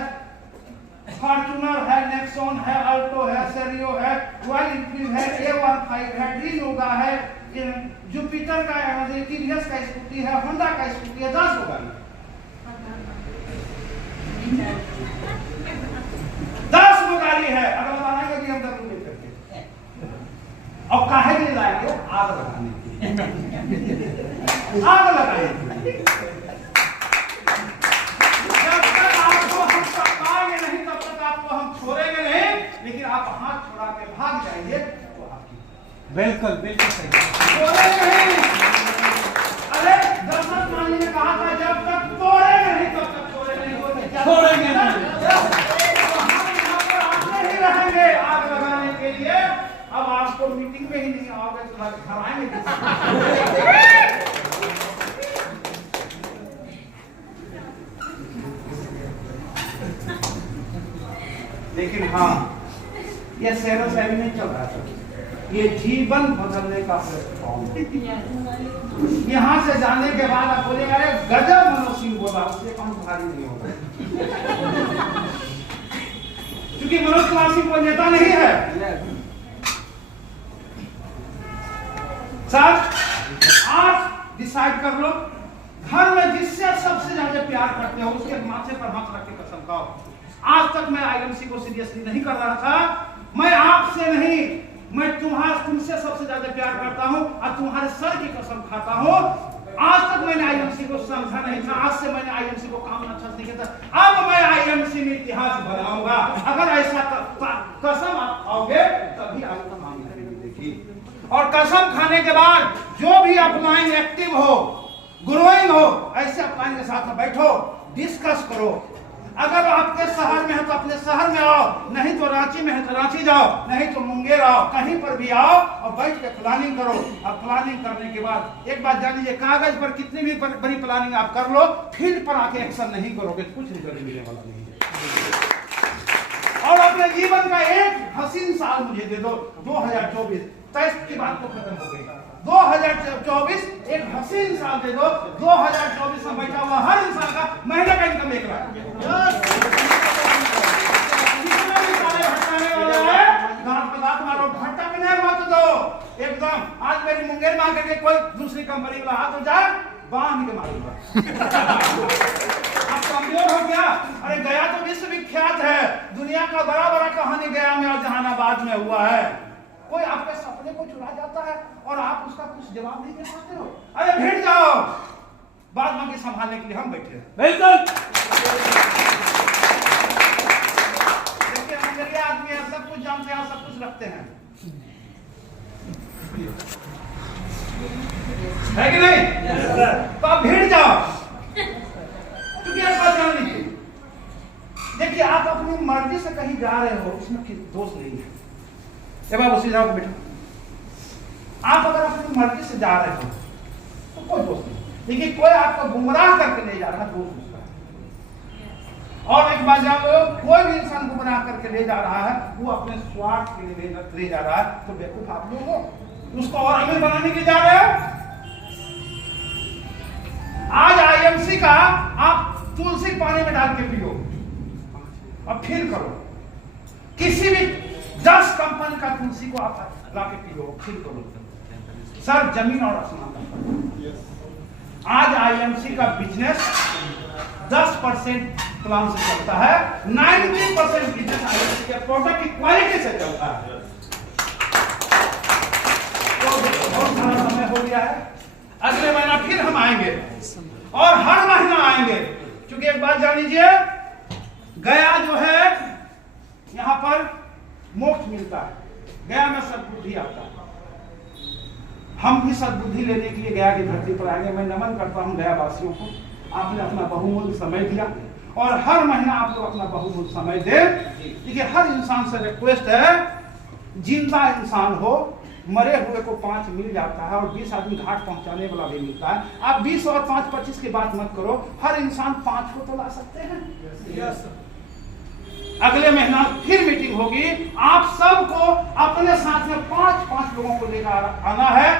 फॉर्च्यूनर है, नेक्सॉन है, अल्टो है, सेरियो है, रॉयल एनफील्ड है, A15 है, ड्रीनोगा है, जुपिटर का है, टीवीएस का स्कूटी है, होंडा का स्कूटी है, 10 गो गाड़ी, 10 गो गाड़ी है। अगर बनाएंगे BMW लेकर के, और काहे के लिए लाएंगे? आग लगाने के लिए, आग लगाने के लिए। छोड़ेंगे नहीं, लेकिन आप हाथ छोड़ा के भाग जाइए तो आपकी बिल्कुल बिल्कुल सही। छोड़ेंगे नहीं। अरे दशरथ मान जी ने कहा था जब तक तोड़ेंगे नहीं तब तक छोड़ेंगे नहीं, छोड़ेंगे नहीं। तो हम यहाँ पर आते ही रहेंगे आग लगाने के लिए। अब आपको मीटिंग में ही नहीं आओगे तो घर आएंगे। लेकिन हाँ, ये सेरो सेवी नहीं चल रहा था, ये जीवन बदलने का प्लेटफॉर्म। यहाँ से जाने के बाद आप बोलेंगे अरे गजब मनोज सिंह बोला, उससे कम भारी नहीं होगा। क्योंकि मनोज कुमार सिंह कोई नेता नहीं है सर। आज डिसाइड कर लो, घर में जिससे सबसे ज्यादा प्यार करते हो उसके माथे पर हाथ रख के कसम खाओ। आज तक मैं आईएमसी को सीरियसली नहीं कर रहा था, मैं आपसे नहीं, मैं तुमसे सबसे ज्यादा प्यार करता हूं और तुम्हारे सर की कसम खाता हूं। आज तक मैंने आईएमसी को समझा नहीं था, आज से मैंने आईएमसी को काम अच्छा नहीं किया था। अब मैं आईएमसी में इतिहास बनाऊंगा। अगर ऐसा कसम आप खाओगे तभी आपका मामला मिलेगी। और कसम खाने के बाद जो भी अपलाइन एक्टिव हो, ग्रोइंग हो, ऐसे अपलाइन के साथ बैठो, डिस्कस करो। अगर आपके शहर में है तो अपने शहर में आओ, नहीं तो रांची में है तो रांची जाओ, नहीं तो मुंगेर आओ, कहीं पर भी आओ और बैठ के प्लानिंग करो। और प्लानिंग करने के बाद एक बात जान लीजिए, कागज पर कितनी भी बड़ी प्लानिंग आप कर लो, फील्ड पर आके एक्शन नहीं करोगे तो कुछ रिजल्ट मिलने वाला नहीं है। और अपने जीवन का एक हसीन साल मुझे दे दो, 2024 टेस्ट की बात तो खत्म हो गई। 2024 एक हसीन साल दे दो। 2024 में बैठा हुआ हर इंसान का महीने का इनकम 1 लाख। कितना भी सारे भटकाने वाला है, घाट मारो, भट्टा भी नहीं मत दो एकदम। आज मेरी मुंगेर में आकर के कोई दूसरी कंपनी वाला हाथ हो जाए, बांध के मारूंगा। आप कमजोर हो गया। अरे गया तो विश्वविख्यात है, दुनिया का बड़ा बड़ा कहानी गया में और जहानाबाद में हुआ है। कोई आपके सपने को चुरा जाता है और आप उसका कुछ जवाब नहीं दे पाते हो, अरे भिड़ जाओ, बाद बाकी संभालने के लिए हम बैठे हैं। बिल्कुल देखिए अंग्रेजी आदमी है, सब कुछ जानते हैं, सब कुछ रखते हैं, है कि नहीं? तो आप भिड़ जाओ, क्योंकि आप बात जान लीजिए। देखिए आप अपनी मर्जी से कहीं जा रहे हो, इसमें दोष नहीं है। जब आप उसी जगह बैठो, आप अगर अपनी मर्जी से जा रहे हो तो कोई दोष नहीं। देखिए कोई आपको गुमराह करके ले जा रहा है, दोस्त उसका है। और एक बात जान लो, कोई भी इंसान गुमराह करके ले जा रहा है, वो अपने स्वार्थ के लिए ले जा रहा है, तो बेवकूफ आप लोग हो, उसको और अमीर बनाने के जा रहे हो। आज आईएमसी का आप तुलसी पानी में डाल के पियो और फिर करो, किसी भी 10 कंपनी का तुलसी को आप ला के पियो, फिर करो, सर जमीन और आसमान का फर्क। आज आईएमसी का बिजनेस 10% प्लान से चलता है, 90% बिजनेस आईएमसी के प्रोडक्ट की क्वालिटी से चलता है। तो बहुत सारा समय हो गया है, अगले महीना फिर हम आएंगे और हर महीना आएंगे, क्योंकि एक बात जान लीजिए, गया जो है यहाँ पर मोक्ष मिलता है, गया में सद्बुद्धि आता है। हम भी सद्बुद्धि लेने के लिए गया की धरती पर आएंगे। मैं नमन करता हूँ गया वासियों को, आपने अपना बहुमूल्य समय दिया और हर महीना आप लोग अपना बहुमूल्य समय दे। देखिए हर इंसान से रिक्वेस्ट है, जिंदा इंसान हो, मरे हुए को 5 मिल जाता है और 20 आदमी घाट पहुंचाने वाला भी मिलता है। आप 20 और 5 25 की बात मत करो, हर इंसान 5 को तो ला सकते हैं। अगले महीना फिर मीटिंग होगी, आप सबको अपने साथ में 5-5 लोगों को लेकर आना है।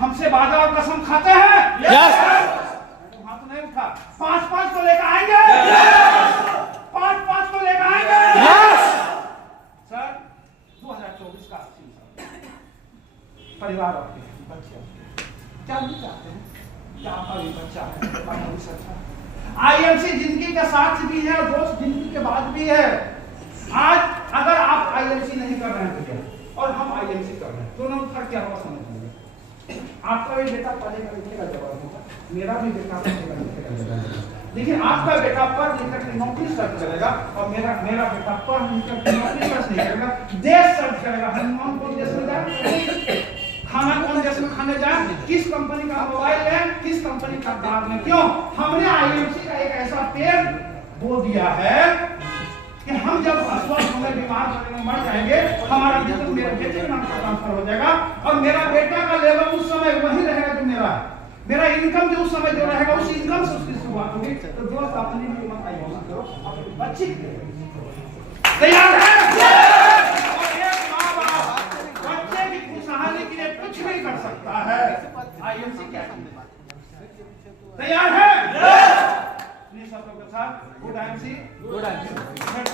हमसे वादा और कसम खाते हैं? हाथ नहीं उठा, 5-5 को लेकर आएंगे, 5-5 को लेकर आएंगे। सर 2024 का परिवार आपके बच्चे क्या भी चाहते हैं, क्या आपका भी बच्चा है, आईएमसी जिंदगी का साथ भी है, दोस्त जिंदगी के बाद भी है। आज अगर आप आईएमसी नहीं कर रहे हैं तो क्या, और हम आईएमसी कर रहे हैं, दोनों फर्क क्या होगा समझ। आपका भी बेटा पढ़ेगा लिखेगा जवाब होगा, मेरा भी बेटा पढ़ेगा लिखेगा जवाब। देखिए आपका बेटा पढ़ लिख कर नौकरी सर्च करेगा और मेरा बेटा पढ़ लिख कर नौकरी सर्च नहीं करेगा, देश सर्च करेगा। हनुमान कौन देश में जाए, खाना कौन देश में खाने जाए, किस कंपनी का मोबाइल है, किस कंपनी का कार में। क्यों? हमने आईएमसी का एक ऐसा पेड़ बो दिया है कि हम जब अस्वस्थ होंगे, बीमार पड़ेंगे, मर जाएंगे, हमारा बिजनेस मेरे बेटे के नाम पर ट्रांसफर हो जाएगा और मेरा बेटा का लेवल उस समय वही रहेगा जो मेरा इनकम जो उस समय जो रहेगा, उस इनकम से उसकी शुरुआत होगी। तो दोस्त अपनी भी मत आईएमसी करो, अपने बच्चे तैयार है? खुशहाली के लिए कुछ भी कर सकता है, आईएमसी क्या तैयार है? सब लोगों के साथ गुड आईएमसी, गुड आईएमसी।